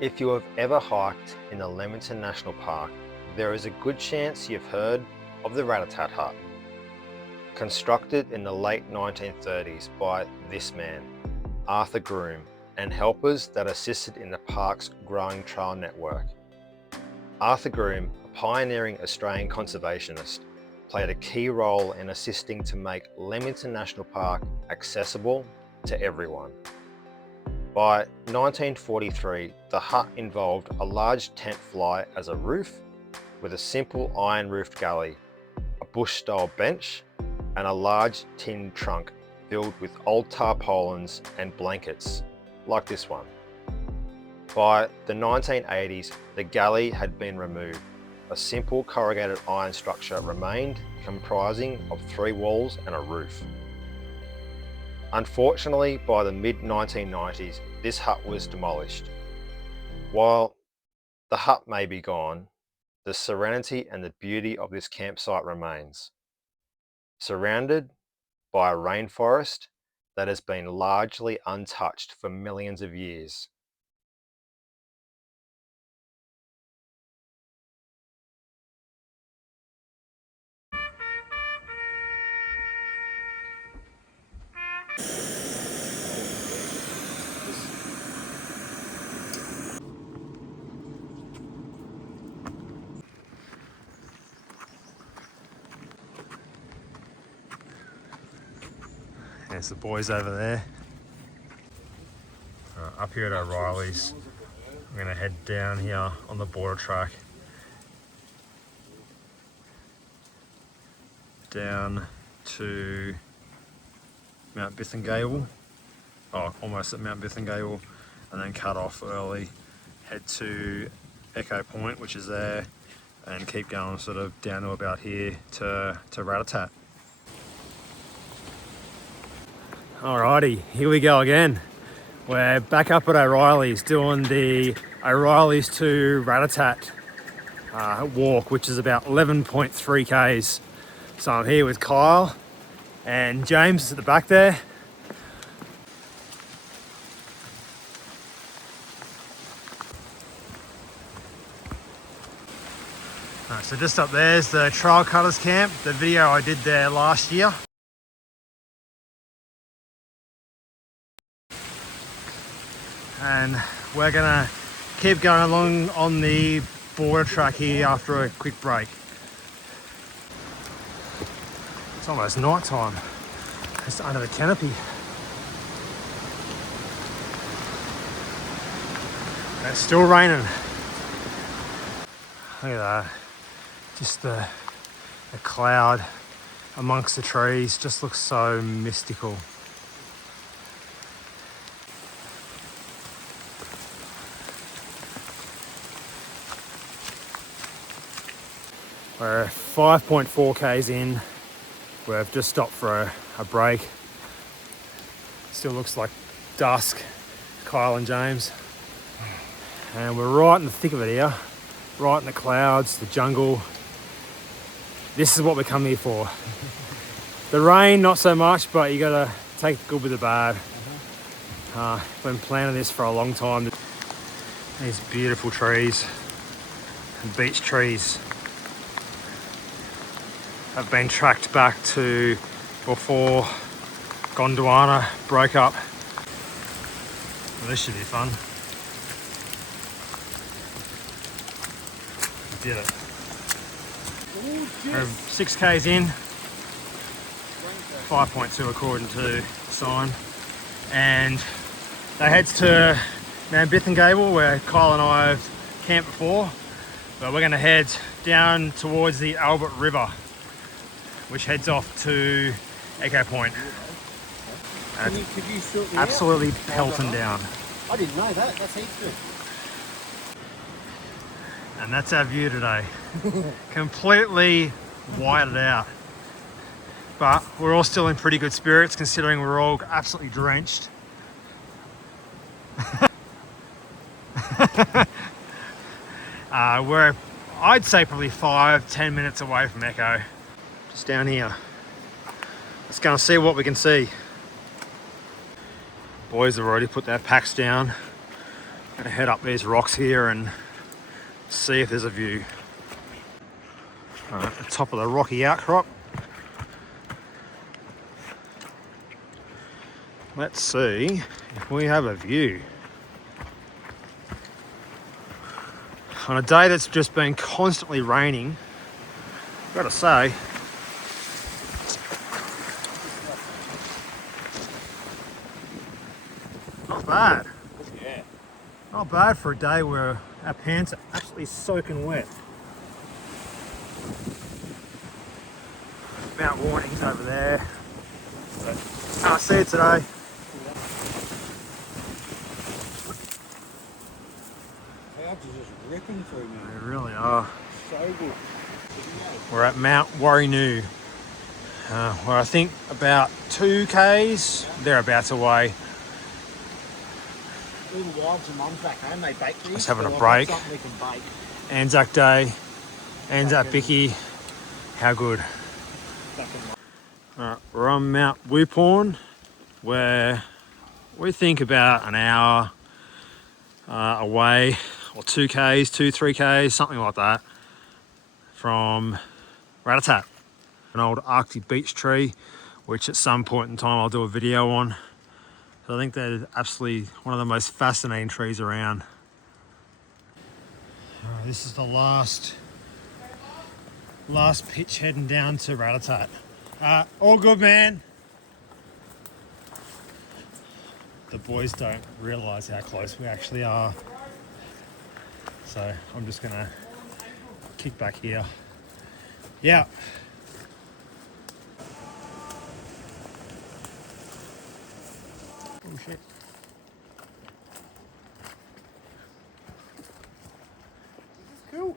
If you have ever hiked in the Lamington National Park, there is a good chance you've heard of the Rat-a-tat hut. Constructed in the late 1930s by this man, Arthur Groom, and helpers that assisted in the park's growing trail network. Arthur Groom, a pioneering Australian conservationist, played a key role in assisting to make Lamington National Park accessible to everyone. By 1943, the hut involved a large tent fly as a roof with a simple iron-roofed galley, a bush-style bench, and a large tin trunk filled with old tarpaulins and blankets, like this one. By the 1980s, the galley had been removed. A simple corrugated iron structure remained, comprising of 3 walls and a roof. Unfortunately, by the mid-1990s, this hut was demolished. While the hut may be gone, the serenity and the beauty of this campsite remains, surrounded by a rainforest that has been largely untouched for millions of years. There's the boys over there. Up here at O'Reilly's, we're going to head down here on the border track, down to Mount Bithingable, almost at Mount Bithingable, and then cut off early, head to Echo Point, which is there, and keep going sort of down to about here to Rat-a-tat. Alrighty, here we go again. We're back up at O'Reilly's doing the O'Reilly's to Rat-a-tat walk, which is about 11.3 k's. So I'm here with Kyle and James is at the back there. So just up there's the Trail Cutters camp, the video I did there last year. And we're gonna keep going along on the border track here after a quick break. It's almost night time, just under the canopy. And it's still raining. Look at that, just the cloud amongst the trees just looks so mystical. We're 5.4 k's in. We've just stopped for a break. Still looks like dusk, Kyle and James. And we're right in the thick of it here, right in the clouds, the jungle. This is what we come here for. The rain, not so much, but you gotta take the good with the bad. Been planning this for a long time. These beautiful trees, beech trees, have been tracked back to before Gondwana broke up. Well, this should be fun. We did it. We're 6 k's in, 5.2 according to the sign, and that heads to Mount Bithingable where Kyle and I have camped before, but we're going to head down towards the Albert River, which heads off to Echo Point. Absolutely pelting down. I didn't know that, that's heaps good. And that's our view today. Completely whited out. But we're all still in pretty good spirits considering we're all absolutely drenched. We're, I'd say, probably 5-10 minutes away from Echo. Just down here. Let's go and see what we can see. Boys have already put their packs down. Gonna head up these rocks here and see if there's a view. At the top of the rocky outcrop. Let's see if we have a view. On a day that's just been constantly raining, I've got to say, not bad. Yeah. Not bad for a day where our pants are actually soaking wet. Mount Warning's over there. Can't see it today. Clouds are just ripping through, man. They really are. So good. We're at Mount Warinu. We're I think about 2 k's, thereabouts away. Little wives and mums back home, they bake these. Just having a I've got break. something we can bake. Anzac Day, Anzac Bicky. How good. Alright, we're on Mount Wuporn, where we think about an hour away, or 2 k's, 3 k's, something like that, from Ratatat, an old Arctic beech tree, which at some point in time I'll do a video on. So I think they're absolutely one of the most fascinating trees around. Alright, this is the last pitch heading down to Ratatat. All good, man. The boys don't realise how close we actually are. So I'm just gonna kick back here. Yeah. Oh shit. This is cool.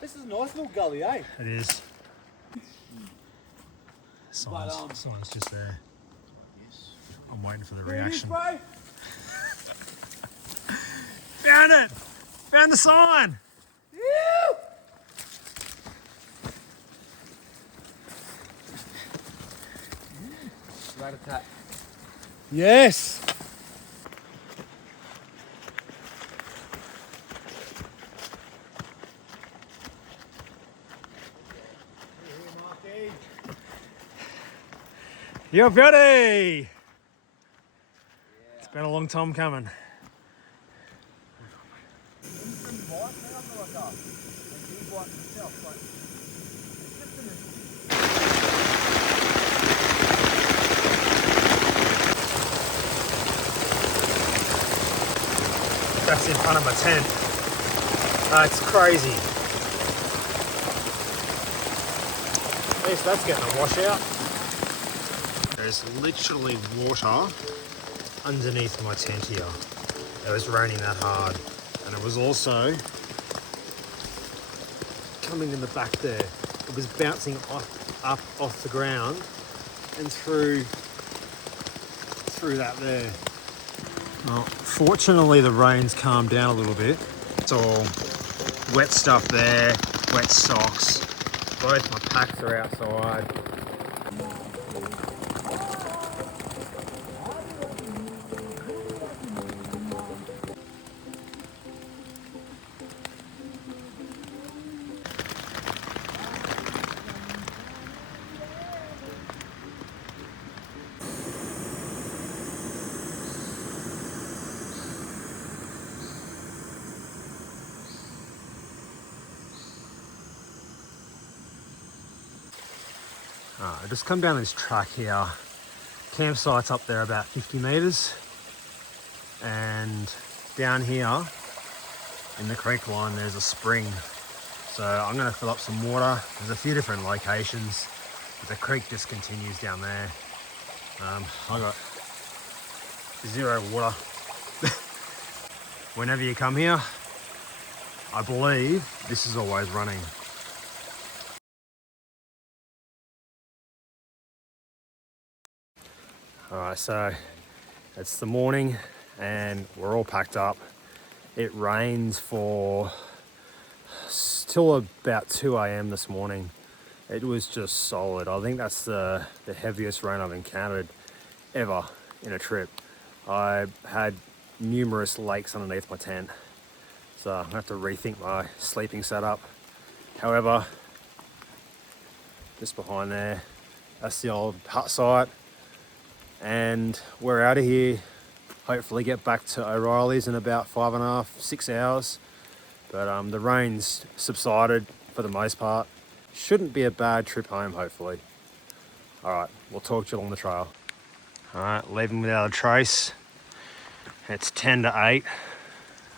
This is a nice little gully, eh? It is. Sign's just there. Yes. I'm waiting for the There it is, reaction. bro. Found it! Found the sign! Rat-a-tat. Yes! You're beauty! It's been a long time coming. That's in front of my tent. It's crazy. At least that's getting a washout. There's literally water underneath my tent here. It was raining that hard. And it was also coming in the back there. It was bouncing up off the ground and through that there. Well, fortunately the rain's calmed down a little bit. It's all wet stuff there, wet socks. Both my packs are outside. I just come down this track here. Campsite's up there about 50 metres. And down here in the creek line there's a spring. So I'm going to fill up some water. There's a few different locations. But the creek just continues down there. I got 0 water. Whenever you come here, I believe this is always running. Alright, so it's the morning and we're all packed up. It rains for till about 2 AM this morning. It was just solid. I think that's the heaviest rain I've encountered ever in a trip. I had numerous lakes underneath my tent. So I'm gonna have to rethink my sleeping setup. However, just behind there, that's the old hut site. And we're out of here. Hopefully get back to O'Reilly's in about 5.5, 6 hours. But the rain's subsided for the most part. Shouldn't be a bad trip home, hopefully. All right, we'll talk to you along the trail. All right, leaving without a trace. It's 10 to 8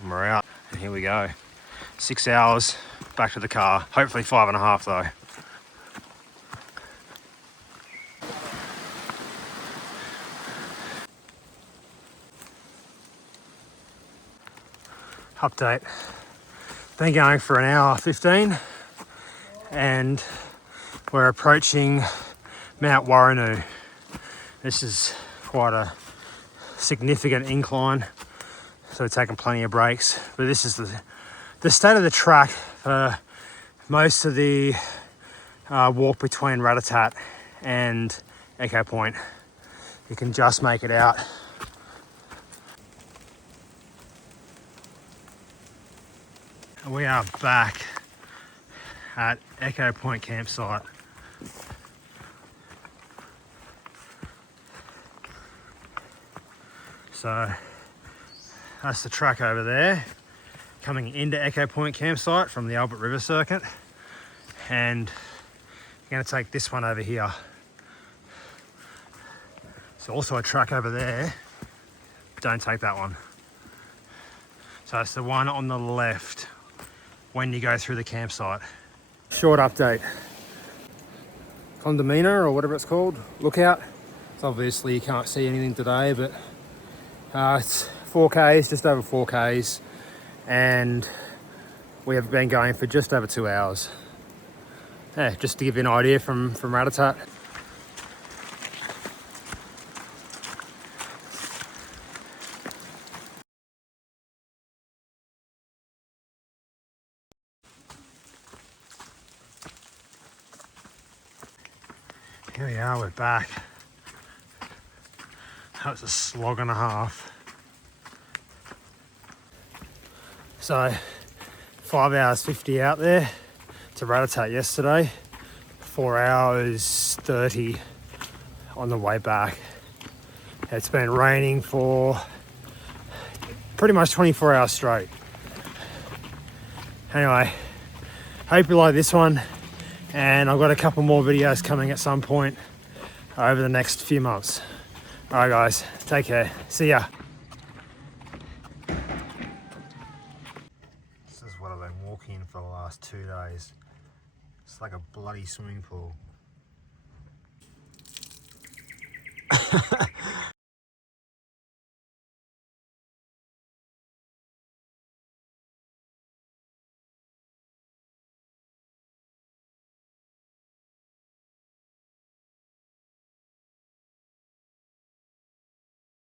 and we're out. And here we go. 6 hours back to the car. Hopefully 5.5 though. Update. Been going for an hour 15 and we're approaching Mount Warrinu. This is quite a significant incline, so we're taking plenty of breaks. But this is the state of the track for most of the walk between Ratatat and Echo Point. You can just make it out. We are back at Echo Point campsite. So that's the track over there, coming into Echo Point campsite from the Albert River circuit. And I'm gonna take this one over here. There's also a track over there. Don't take that one. So it's the one on the left when you go through the campsite. Short update. Condamina, or whatever it's called, lookout. So obviously you can't see anything today, but it's 4Ks, just over 4Ks, and we have been going for just over 2 hours. Yeah, just to give you an idea from Ratatat. Here we are, we're back. That was a slog and a half. So 5 hours 50 out there to Ratatat yesterday, 4 hours 30 on the way back. It's been raining for pretty much 24 hours straight. Anyway, hope you like this one, and I've got a couple more videos coming at some point over the next few months. All right guys, take care, see ya. This is what I've been walking for the last 2 days. It's like a bloody swimming pool.